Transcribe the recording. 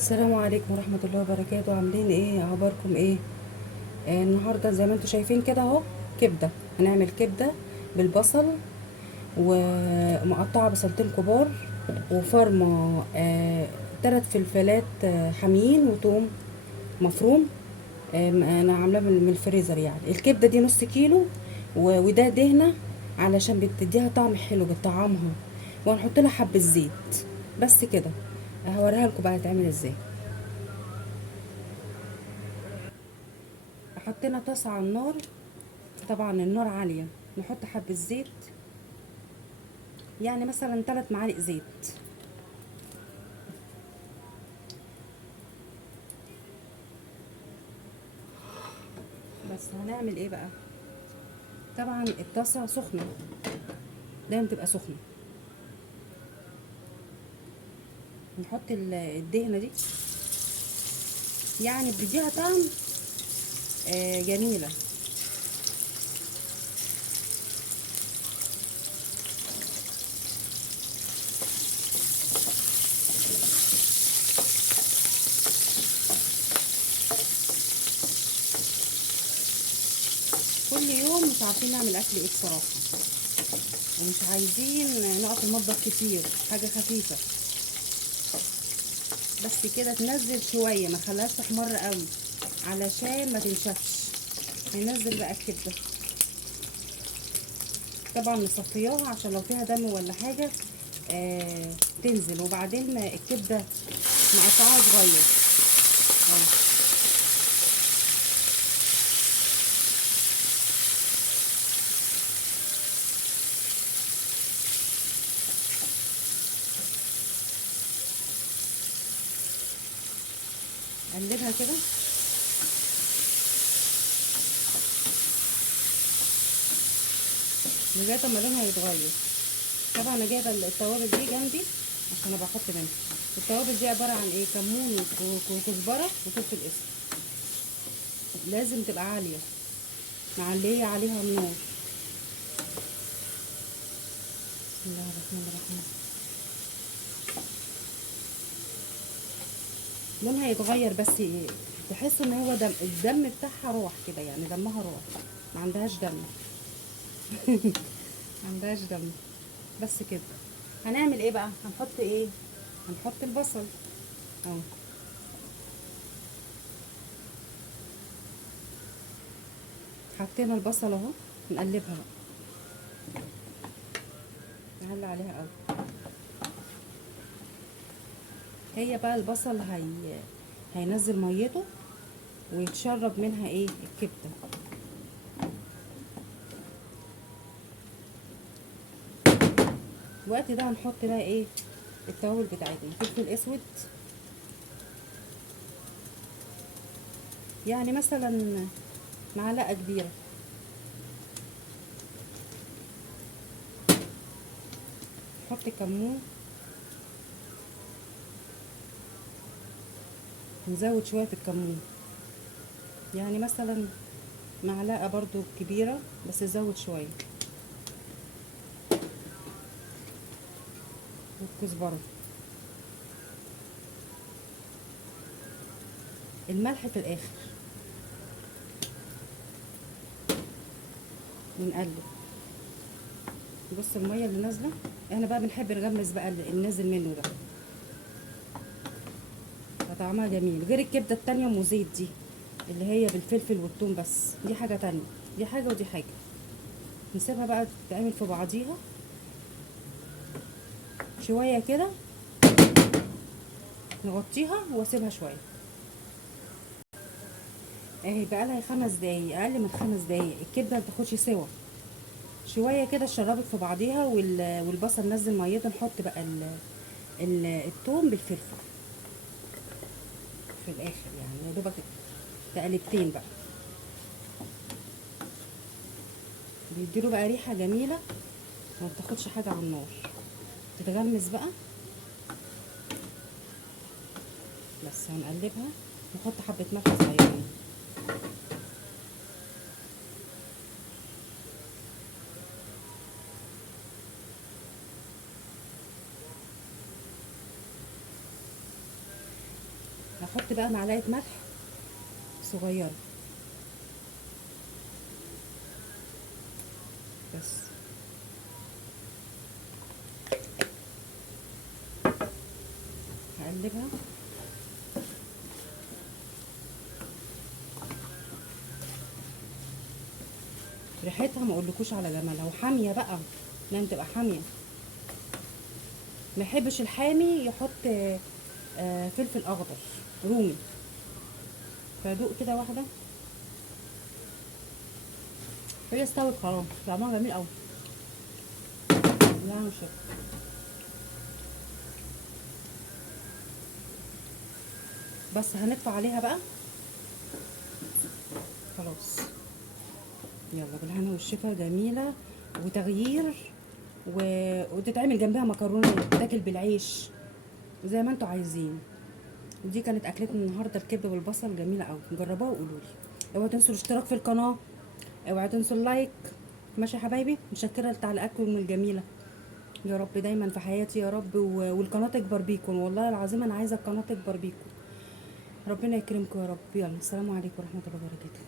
السلام عليكم ورحمة الله وبركاته. عاملين ايه؟ اخباركم ايه؟ النهاردة زي ما انتوا شايفين كده اهو كبدة. هنعمل كبدة بالبصل، ومقطعة بصلتين كبار، وفرمة 3 فلفلات حاميين، وتوم مفروم. انا عاملاه من الفريزر. يعني الكبدة دي نص كيلو، وده دهنة علشان بتديها طعم حلو بتطعمها، وهنحط لها حبة زيت بس كده. هوريها لكم بقى هتعمل ازاي. حطينا طاسة على النار، طبعا النار عالية. نحط حبة زيت، يعني مثلا 3 معالق زيت. بس هنعمل ايه بقى؟ طبعا الطاسة سخنة، دايما تبقى سخنة. نحط الدهنة دي، يعني بتديها طعم جميلة. كل يوم مش عارفين نعمل اكل ايه بصراحة، ومش عايزين نقف في المطبخ كتير، حاجة خفيفة بس كده. تنزل شوية، ما خلاش تحمر قوي علشان ما تنشفش. هننزل بقى الكبدة، طبعا نصفياها عشان لو فيها دم ولا حاجة آه تنزل. وبعدين الكبدة مقطعها صغير اهو. قلبها كده لغاية ما لونها يتغير. طبعا انا جايبة التوابل دي جنبي عشان ابقى احط منها. التوابل دي عبارة عن ايه؟ كمون وكزبرة وفلفل اسود. لازم تبقى عالية، معلية عليها النار. بسم الله الرحمن الرحيم. لونها يتغير بس تحس ان هو الدم بتاعها روح كده، يعني دمها روح، ما عندهاش دم. ما عندهاش دم. بس كده. هنعمل ايه بقى؟ هنحط ايه؟ هنحط البصل اهو. حطينا البصل اهو، نقلبها بقى، نهلي عليها قوي. هي بقى البصل هينزل ميته ويتشرب منها ايه؟ الكبده. الوقت ده هنحط بقى ايه؟ التوابل بتاعتنا. فلفل اسود، يعني مثلا معلقه كبيره. نحط كمون، نزود شويه في الكمون، يعني مثلا معلقه برضو كبيره بس زود شويه. والكزبره. الملح في الاخر. ونقلب. بص الميه اللي نازله، احنا بقى بنحب نغمس بقى اللي نازل منه ده، فطعمها جميل. غير الكبده التانية ام زيت دي، اللي هي بالفلفل والثوم بس، دي حاجه تانية. دي حاجه ودي حاجه. نسيبها بقى تتعمل في بعضيها شويه كده، نغطيها واسيبها شويه. اهي بقى لها 5 دقايق، اقل من 5 دقايق. الكبده ما بتاخدش سوا، شويه كده اتشربت في بعضيها والبصل نزل ميته. نحط بقى الثوم بالفلفل في الاخر، يعني يا دوبك تقلبتين بقى. بيديله بقى ريحه جميله، ما بتاخدش حاجه على النار. تتغمس بقى. بس هنقلبها، نحط حبه ملح صغيرين. هحط بقى معلقه ملح صغيره بس. هقلبها. ريحتها ما اقولكوش على جمالها، وحاميه بقى لازم تبقى حاميه. ما يحبش الحامي يحط فلفل اخضر رومي. فادوق كده واحده. هي استوت خلاص، طعمها جميل قوي. لا مش بس هنطفي عليها بقى خلاص. يلا بالهنا والشفا، جميله وتغيير وتتعمل جنبها مكرونه تاكل بالعيش زي ما انتوا عايزين. ودي كانت اكلتنا النهارده، الكبده بالبصل، جميله قوي. جربوها وقولوا لي. اوعوا تنسوا الاشتراك في القناه، اوعوا تنسوا اللايك. ماشي يا حبايبي، متشكره لتعليقاتكم الجميله. يا رب دايما في حياتي يا رب، والقناه تكبر بيكم. والله العظيم انا عايزه القناه تكبر بيكم. ربنا يكرمكم يا رب. يلا السلام عليكم ورحمه الله وبركاته.